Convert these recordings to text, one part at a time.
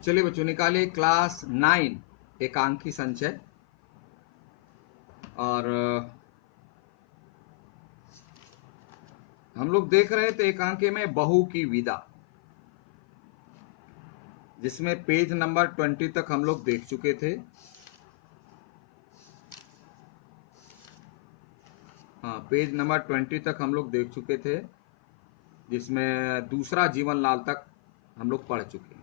चलिए बच्चों, निकालिए क्लास 9 एकांकी संचय। और हम लोग देख रहे थे एकांकी में बहु की विदा, जिसमें पेज नंबर 20 तक हम लोग देख चुके थे। हाँ, पेज नंबर 20 तक हम लोग देख चुके थे, जिसमें दूसरा जीवनलाल तक हम लोग पढ़ चुके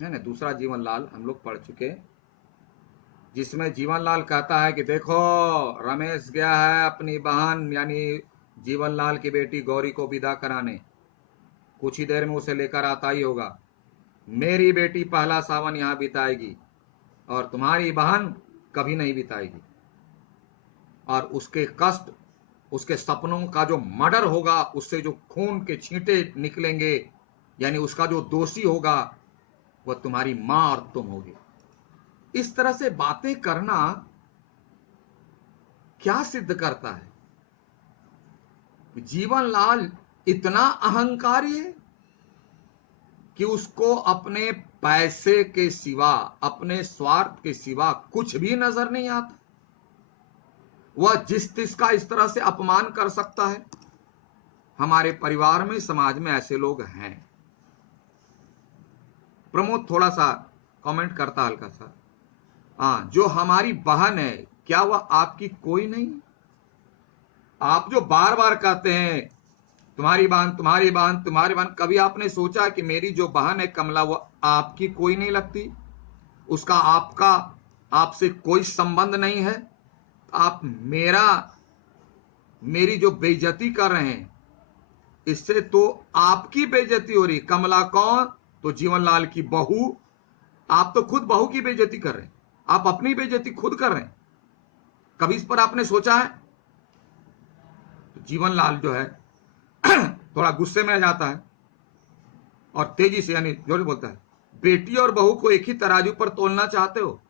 हैं ना। दूसरा जीवनलाल हम लोग पढ़ चुके, जिसमें जीवनलाल कहता है कि देखो, रमेश गया है अपनी बहन यानी जीवनलाल की बेटी गौरी को विदा कराने, कुछ ही देर में उसे लेकर आता ही होगा। मेरी बेटी पहला सावन यहाँ बिताएगी और तुम्हारी बहन कभी नहीं बिताएगी। और उसके कष्ट, उसके सपनों का जो मर्डर होगा, उससे जो खून के छींटे निकलेंगे, यानी उसका जो दोषी होगा वह तुम्हारी मां और तुम होगे। इस तरह से बातें करना क्या सिद्ध करता है? जीवनलाल इतना अहंकारी है कि उसको अपने पैसे के सिवा, अपने स्वार्थ के सिवा कुछ भी नजर नहीं आता। वह जिस तिसका इस तरह से अपमान कर सकता है। हमारे परिवार में, समाज में ऐसे लोग हैं। प्रमोद थोड़ा सा कमेंट करता हल्का सा। हाँ, जो हमारी बहन है, क्या वह आपकी कोई नहीं? आप जो बार बार कहते हैं तुम्हारी बहन, तुम्हारी बहन, तुम्हारी बहन, कभी आपने सोचा कि मेरी जो बहन है कमला, वो आपकी कोई नहीं लगती? उसका आपका, आपसे कोई संबंध नहीं है? आप मेरी जो बेइज्जती कर रहे हैं, इससे तो आपकी बेइज्जती हो रही। कमला कौन? तो जीवनलाल की बहू। आप तो खुद बहू की बेइज्जती कर रहे हैं, आप अपनी बेइज्जती खुद कर रहे हैं। कभी इस पर आपने सोचा है? तो जीवनलाल जो है थोड़ा गुस्से में आ जाता है और तेजी से, यानी जोर बोलता है, बेटी और बहू को एक ही तराजू पर तोलना चाहते हो?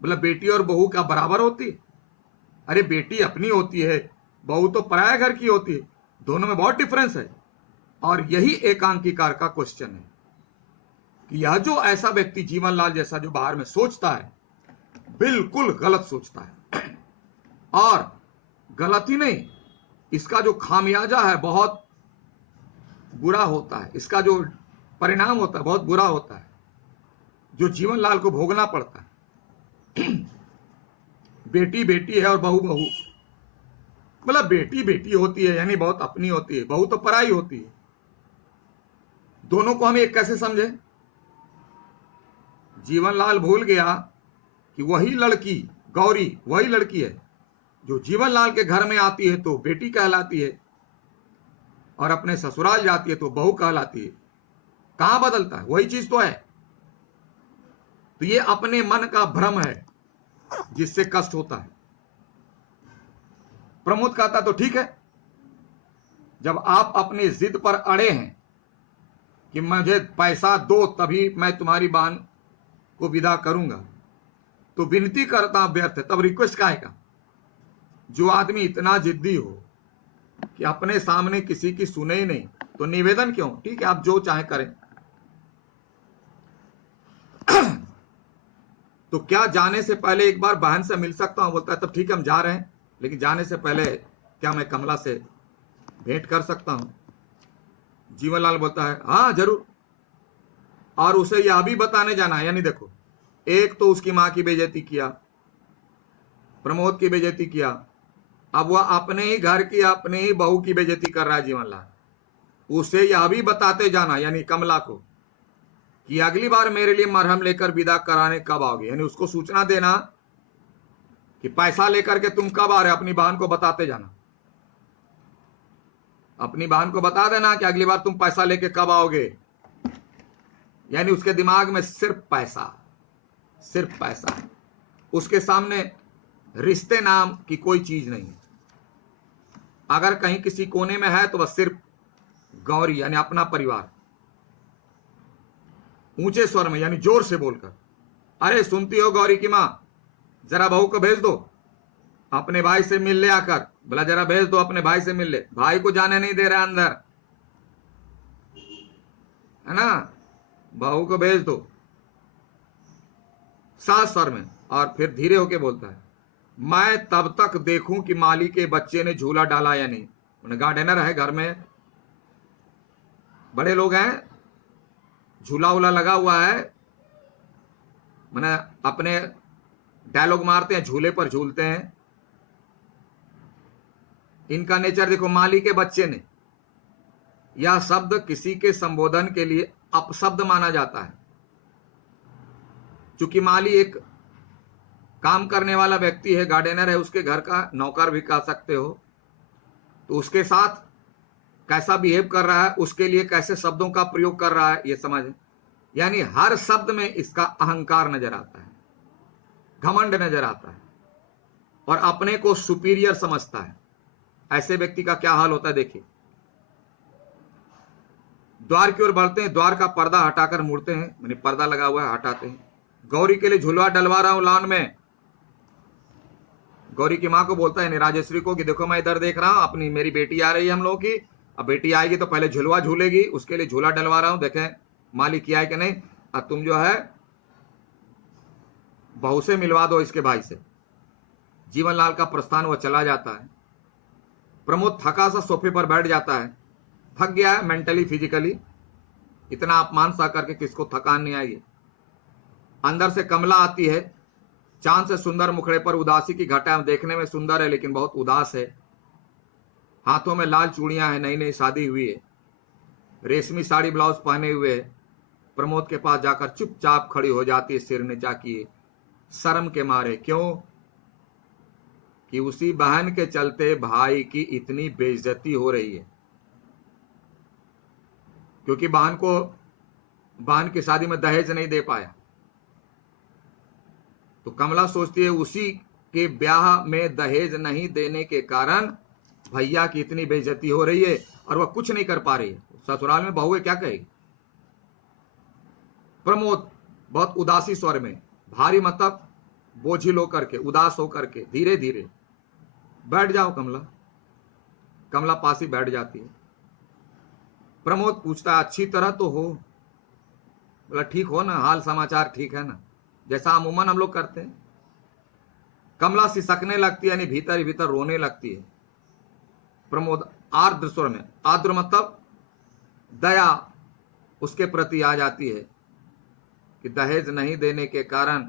मतलब बेटी और बहू क्या बराबर होती है? अरे बेटी अपनी होती है, बहू तो पराया घर की होती है। दोनों में बहुत डिफरेंस है। और यही एकांकीकार का क्वेश्चन है कि यह जो ऐसा व्यक्ति जीवनलाल जैसा जो बाहर में सोचता है, बिल्कुल गलत सोचता है। और गलत ही नहीं, इसका जो खामियाजा है बहुत बुरा होता है। इसका जो परिणाम होता है बहुत बुरा होता है, जो जीवनलाल को भोगना पड़ता है। बेटी बेटी है और बहू बहू। मतलब बेटी बेटी होती है यानी बहुत अपनी होती है, बहू तो पराई होती है। दोनों को हम एक कैसे समझे? जीवनलाल भूल गया कि वही लड़की गौरी, वही लड़की है जो जीवनलाल के घर में आती है तो बेटी कहलाती है, और अपने ससुराल जाती है तो बहू कहलाती है। कहां बदलता है? वही चीज तो है। तो ये अपने मन का भ्रम है जिससे कष्ट होता है। प्रमोद कहता तो ठीक है, जब आप अपनी जिद पर अड़े हैं कि मुझे पैसा दो तभी मैं तुम्हारी बहन को विदा करूंगा, तो विनती करता व्यर्थ है, तब रिक्वेस्ट काहे का? जो आदमी इतना जिद्दी हो कि अपने सामने किसी की सुने ही नहीं, तो निवेदन क्यों? ठीक है, आप जो चाहे करें। तो क्या जाने से पहले एक बार बहन से मिल सकता हूं? बोलता है तब ठीक है, हम जा रहे हैं, लेकिन जाने से पहले क्या मैं कमला से भेंट कर सकता हूं? जीवनलाल बोलता है हाँ जरूर। और उसे यह भी बताने जाना है, यानी देखो, एक तो उसकी मां की बेइज्जती किया, प्रमोद की बेइज्जती किया, अब वह अपने ही घर की, अपने ही बहू की बेइज्जती कर रहा है जीवनलाल। उसे यह भी बताते जाना, यानी कमला को, कि अगली बार मेरे लिए मरहम लेकर विदा कराने कब आओगे। यानी उसको सूचना देना कि पैसा लेकर के तुम कब आ रहे, अपनी बहन को बताते जाना। अपनी बहन को बता देना कि अगली बार तुम पैसा लेके कब आओगे। यानी उसके दिमाग में सिर्फ पैसा, सिर्फ पैसा। उसके सामने रिश्ते नाम की कोई चीज नहीं है। अगर कहीं किसी कोने में है तो बस सिर्फ गौरी, यानी अपना परिवार। ऊंचे स्वर में, यानी जोर से बोलकर, अरे सुनती हो गौरी की मां, जरा बहू को भेज दो, अपने भाई से मिल ले आकर। बोला जरा भेज दो, अपने भाई से मिल ले। भाई को जाने नहीं दे रहा अंदर, है ना? बहू को भेज दो। सात स्वर में, और फिर धीरे होके बोलता है, मैं तब तक देखूं कि माली के बच्चे ने झूला डाला या नहीं। उन्हें गार्डनर है, घर में बड़े लोग हैं, झूला उला लगा हुआ है, मैंने अपने डायलॉग मारते हैं, झूले पर झूलते हैं। इनका नेचर देखो, माली के बच्चे ने, यह शब्द किसी के संबोधन के लिए अपशब्द माना जाता है। चूंकि माली एक काम करने वाला व्यक्ति है, गार्डनर है, उसके घर का नौकर भी कह सकते हो, तो उसके साथ कैसा बिहेव कर रहा है, उसके लिए कैसे शब्दों का प्रयोग कर रहा है, ये समझ। यानी हर शब्द में इसका अहंकार नजर आता है, घमंड नजर आता है, और अपने को सुपीरियर समझता है। ऐसे व्यक्ति का क्या हाल होता है देखिए। द्वार की ओर बढ़ते हैं, द्वार का पर्दा हटाकर मुड़ते हैं, मैंने पर्दा लगा हुआ है, हटाते हैं। गौरी के लिए झुलवा डलवा रहा हूं लॉन में। गौरी की मां को बोलता है राजेश्वरी को कि देखो मैं इधर देख रहा हूं, अपनी मेरी बेटी आ रही है हम लोगों की, अब बेटी आएगी तो पहले झुलवा झूलेगी, उसके लिए झूला डलवा रहा हूं, देखें माली किया है कि नहीं। अब तुम जो है बहू से मिलवा दो इसके भाई से। जीवनलाल का प्रस्थान वह चला जाता है। प्रमोद थका सा सोफे पर बैठ जाता है, थक गया है मेंटली फिजिकली, इतना अपमान सा करके किसको थकान नहीं आएगी। अंदर से कमला आती है, चांद से सुंदर मुखड़े पर उदासी की घटा, देखने में सुंदर है लेकिन बहुत उदास है। हाथों में लाल चूड़ियां हैं, नई नई शादी हुई है, रेशमी साड़ी ब्लाउज पहने हुए है। प्रमोद के पास जाकर चुपचाप खड़ी हो जाती है, सिर नीचा किए, शर्म के मारे। क्यों? कि उसी बहन के चलते भाई की इतनी बेइज्जती हो रही है, क्योंकि बहन की शादी में दहेज नहीं दे पाया। तो कमला सोचती है उसी के ब्याह में दहेज नहीं देने के कारण भैया की इतनी बेइज्जती हो रही है और वह कुछ नहीं कर पा रही है। ससुराल में बहू है, क्या कहेगी। प्रमोद बहुत उदासी स्वर में, भारी मतलब बोझिल होकर के, उदास होकर के, धीरे धीरे, बैठ जाओ कमला। कमला पास ही बैठ जाती है। प्रमोद पूछता है अच्छी तरह तो हो? बोला ठीक हो ना, हाल समाचार ठीक है ना, जैसा अमूमन हम लोग करते हैं। कमला सिसकने लगती है, यानी भीतर ही भीतर रोने लगती है। प्रमोद आर्द्र स्वर में, आर्द्र मतलब दया उसके प्रति आ जाती है कि दहेज नहीं देने के कारण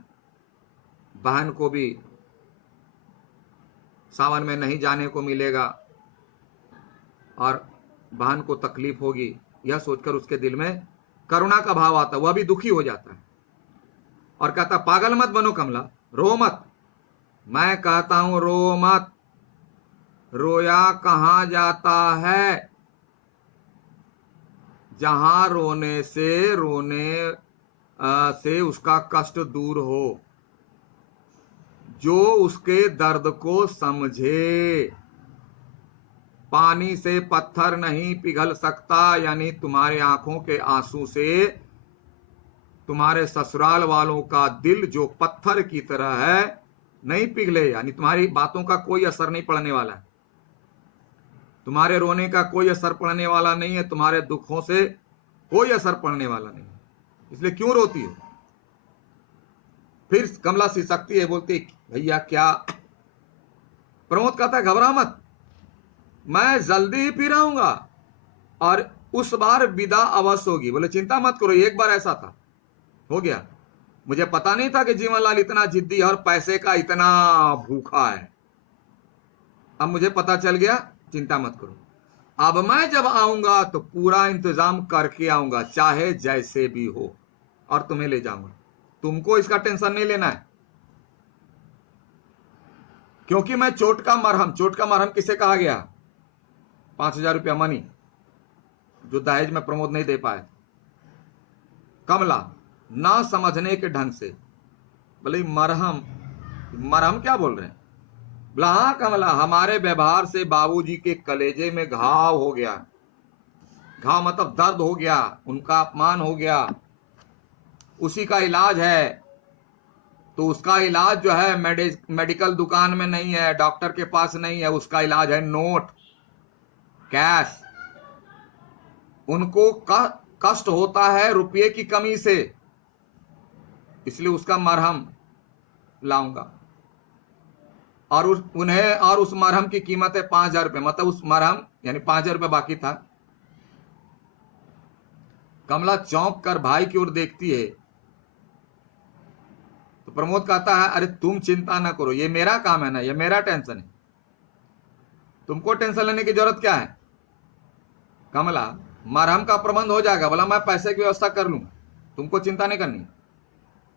बहन को भी सावन में नहीं जाने को मिलेगा और बहन को तकलीफ होगी। यह सोचकर उसके दिल में करुणा का भाव आता, वह भी दुखी हो जाता है और कहता पागल मत बनो कमला, रो मत। मैं कहता हूं रो मत, रोया कहां जाता है। जहां रोने से उसका कष्ट दूर हो, जो उसके दर्द को समझे। पानी से पत्थर नहीं पिघल सकता, यानी तुम्हारे आंखों के आंसू से तुम्हारे ससुराल वालों का दिल जो पत्थर की तरह है नहीं पिघले, यानी तुम्हारी बातों का कोई असर नहीं पड़ने वाला है, तुम्हारे रोने का कोई असर पड़ने वाला नहीं है, तुम्हारे दुखों से कोई असर पड़ने वाला नहीं है, इसलिए क्यों रोती हो। फिर कमला सिसकती है, बोलती भैया क्या। प्रमोद कहता है घबरा मत, मैं जल्दी ही फिर आऊंगा और उस बार विदा अवश्य होगी। बोले चिंता मत करो, एक बार ऐसा था, हो गया। मुझे पता नहीं था कि जीवनलाल इतना जिद्दी है और पैसे का इतना भूखा है, अब मुझे पता चल गया, चिंता मत करो। अब मैं जब आऊंगा तो पूरा इंतजाम करके आऊंगा, चाहे जैसे भी हो, और तुम्हें ले जाऊंगा। तुमको इसका टेंशन नहीं लेना है, क्योंकि मैं चोट का मरहम किसे कहा गया? 5,000 रुपया मनी जो दहेज में प्रमोद नहीं दे पाए। कमला ना समझने के ढंग से बोले मरहम क्या बोल रहे हैं? बोला हाँ कमला, हमारे व्यवहार से बाबूजी के कलेजे में घाव हो गया। घाव मतलब दर्द हो गया, उनका अपमान हो गया, उसी का इलाज है। तो उसका इलाज जो है मेडिकल दुकान में नहीं है, डॉक्टर के पास नहीं है, उसका इलाज है नोट, कैश। उनको कष्ट होता है रुपये की कमी से, इसलिए उसका मरहम लाऊंगा। और उस मरहम की कीमत है 5,000 रुपये, मतलब उस मरहम यानी 5,000 रुपये बाकी था। कमला चौंक कर भाई की ओर देखती है तो प्रमोद कहता है, अरे तुम चिंता ना करो, ये मेरा काम है ना, ये मेरा टेंशन है, तुमको टेंशन लेने की जरूरत क्या है। कमला, मरहम का प्रबंध हो जाएगा, बोला मैं पैसे की व्यवस्था कर लूंगा, तुमको चिंता नहीं करनी।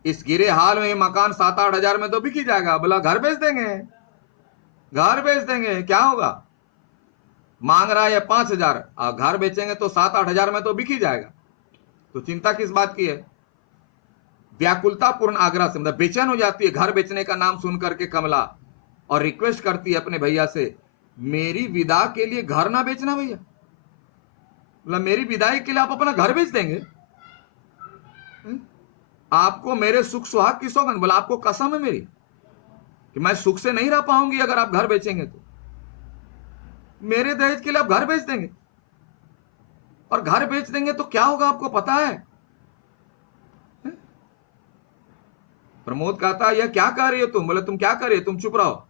इस गिरे हाल में मकान 7-8 हजार में तो बिक ही जाएगा। बोला घर बेच देंगे, घर बेच देंगे, क्या होगा, मांग रहा है 5,000, घर बेचेंगे तो 7-8 हजार में तो बिक ही जाएगा, तो चिंता किस बात की है। व्याकुलतापूर्ण आग्रह से, मतलब बेचैन हो जाती है घर बेचने का नाम सुन करके कमला, और रिक्वेस्ट करती है अपने भैया से, मेरी विदा के लिए घर ना बेचना भैया। मतलब मेरी विदाई के लिए आप अपना घर बेच देंगे, आपको मेरे सुख सुहाग की सौगंध, बोला आपको कसम है मेरी कि मैं सुख से नहीं रह पाऊंगी अगर आप घर बेचेंगे तो। मेरे दहेज के लिए आप घर बेच देंगे, और घर बेच देंगे तो क्या होगा आपको पता है। प्रमोद कहता है, यह क्या कर रही हो तुम। बोले तुम क्या कर रही हो, तुम चुप रहो।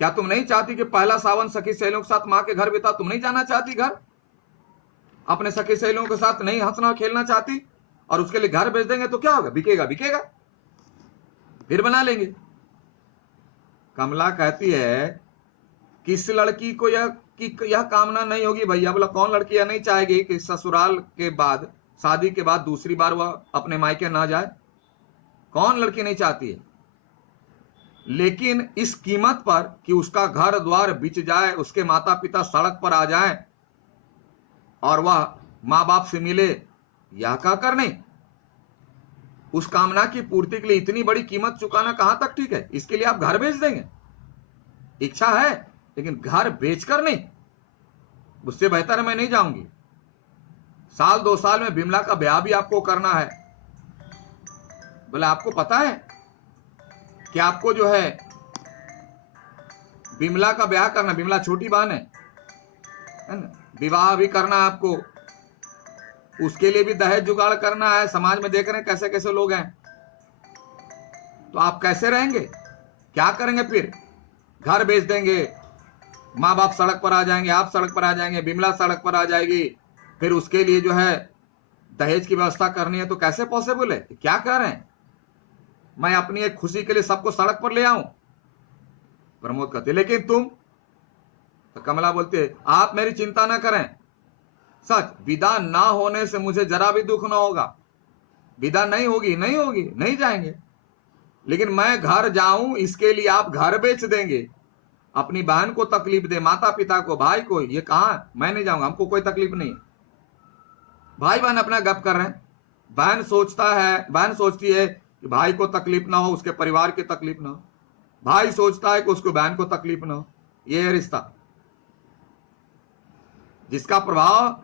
क्या तुम नहीं चाहती कि पहला सावन सखी सहेलियों के साथ मां के घर बिता, तुम नहीं जाना चाहती घर, अपने सखी सहेलियों के साथ नहीं हंसना खेलना चाहती, और उसके लिए घर बेच देंगे तो क्या होगा, बिकेगा बिकेगा, फिर बना लेंगे। कमला कहती है, किस लड़की को यह कामना नहीं होगी भैया। बोला कौन लड़की यह नहीं चाहेगी कि ससुराल के बाद, शादी के बाद दूसरी बार वह अपने मायके ना जाए, कौन लड़की नहीं चाहती है। लेकिन इस कीमत पर कि उसका घर द्वार बिच जाए, उसके माता पिता सड़क पर आ जाएं, और वह मां बाप से मिले, यह कहकर नहीं। उस कामना की पूर्ति के लिए इतनी बड़ी कीमत चुकाना कहां तक ठीक है। इसके लिए आप घर बेच देंगे, इच्छा है, लेकिन घर बेचकर नहीं, उससे बेहतर है मैं नहीं जाऊंगी। साल 2 साल में बिमला का ब्याह भी आपको करना है। बोले आपको पता है कि आपको जो है बिमला का ब्याह करना, बिमला छोटी बहन है ना, विवाह भी करना है आपको, उसके लिए भी दहेज जुगाड़ करना है। समाज में देख रहे हैं कैसे कैसे लोग हैं, तो आप कैसे रहेंगे, क्या करेंगे फिर। घर बेच देंगे, माँ बाप सड़क पर आ जाएंगे, आप सड़क पर आ जाएंगे, बिमला सड़क पर आ जाएगी, फिर उसके लिए जो है दहेज की व्यवस्था करनी है, तो कैसे पॉसिबल है, क्या कह रहे हैं, मैं अपनी एक खुशी के लिए सबको सड़क पर ले आऊं। प्रमोद कहते लेकिन तुम, तो कमला बोलती है, आप मेरी चिंता ना करें, सच विदा ना होने से मुझे जरा भी दुख ना होगा, विदा नहीं होगी नहीं होगी, नहीं जाएंगे, लेकिन मैं घर जाऊं इसके लिए आप घर बेच देंगे, अपनी बहन को तकलीफ दे, माता पिता को, भाई को, ये कहां, मैं नहीं जाऊंगा, हमको कोई तकलीफ नहीं। भाई बहन अपना गप कर रहे हैं, बहन सोचती है कि भाई को तकलीफ ना हो, उसके परिवार की तकलीफ ना हो, भाई सोचता है कि उसको बहन को तकलीफ ना हो। ये है रिश्ता जिसका प्रभाव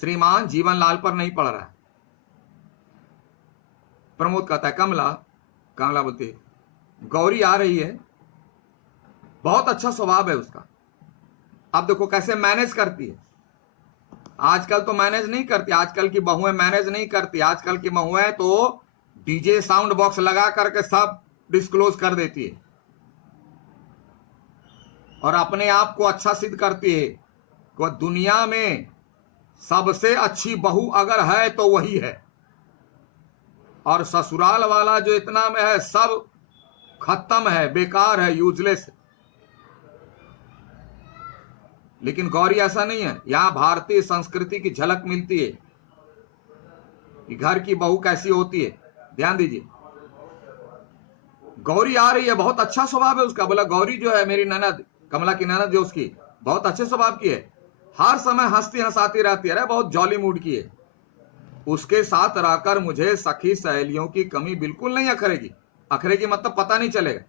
श्रीमान जीवनलाल पर नहीं पड़ रहा है। प्रमोद कहता है, कमला बोलती है, गौरी आ रही है, बहुत अच्छा स्वभाव है उसका, अब देखो कैसे मैनेज करती है। आजकल तो मैनेज नहीं करती, आजकल की बहुएं मैनेज नहीं करती, आजकल की बहुएं तो डीजे साउंड बॉक्स लगा करके सब डिस्क्लोज कर देती है, और अपने आप को अच्छा सिद्ध करती है कि दुनिया में सबसे अच्छी बहू अगर है तो वही है, और ससुराल वाला जो इतना में है सब खत्म है, बेकार है, यूजलेस है। लेकिन गौरी ऐसा नहीं है, यहां भारतीय संस्कृति की झलक मिलती है कि घर की बहू कैसी होती है। ध्यान दीजिए, गौरी आ रही है, बहुत अच्छा स्वभाव है उसका। बोला गौरी जो है मेरी ननद, कमला की ननद जो, उसकी बहुत अच्छे स्वभाव की है, हर समय हंसती हंसाती रहती है, बहुत जॉली मूड की है, उसके साथ रहकर मुझे सखी सहेलियों की कमी बिल्कुल नहीं अखरेगी। अखरेगी मतलब पता नहीं चलेगा,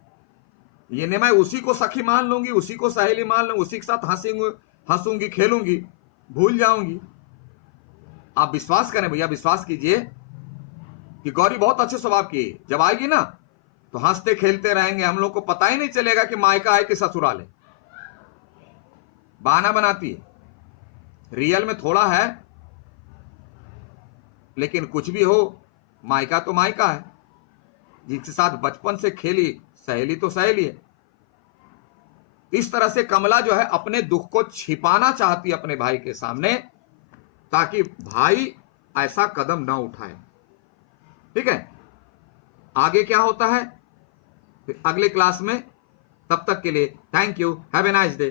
ये नहीं मैं उसी को सखी मान लूंगी, उसी को सहेली मान लूंगी, उसी के साथ हंसूंगी खेलूंगी, भूल जाऊंगी। आप विश्वास करें भैया, विश्वास कीजिए कि गौरी बहुत अच्छे स्वभाव की है। जब आएगी ना तो हंसते खेलते रहेंगे, हम लोग को पता ही नहीं चलेगा कि मायका है कि ससुराल है। बहाना बनाती है, रियल में थोड़ा है, लेकिन कुछ भी हो मायका तो मायका है। जिसके साथ बचपन से खेली, सहेली तो सहेली है। इस तरह से कमला जो है अपने दुख को छिपाना चाहती है अपने भाई के सामने, ताकि भाई ऐसा कदम ना उठाए। ठीक है, आगे क्या होता है फिर अगले क्लास में। तब तक के लिए thank you, have a nice day.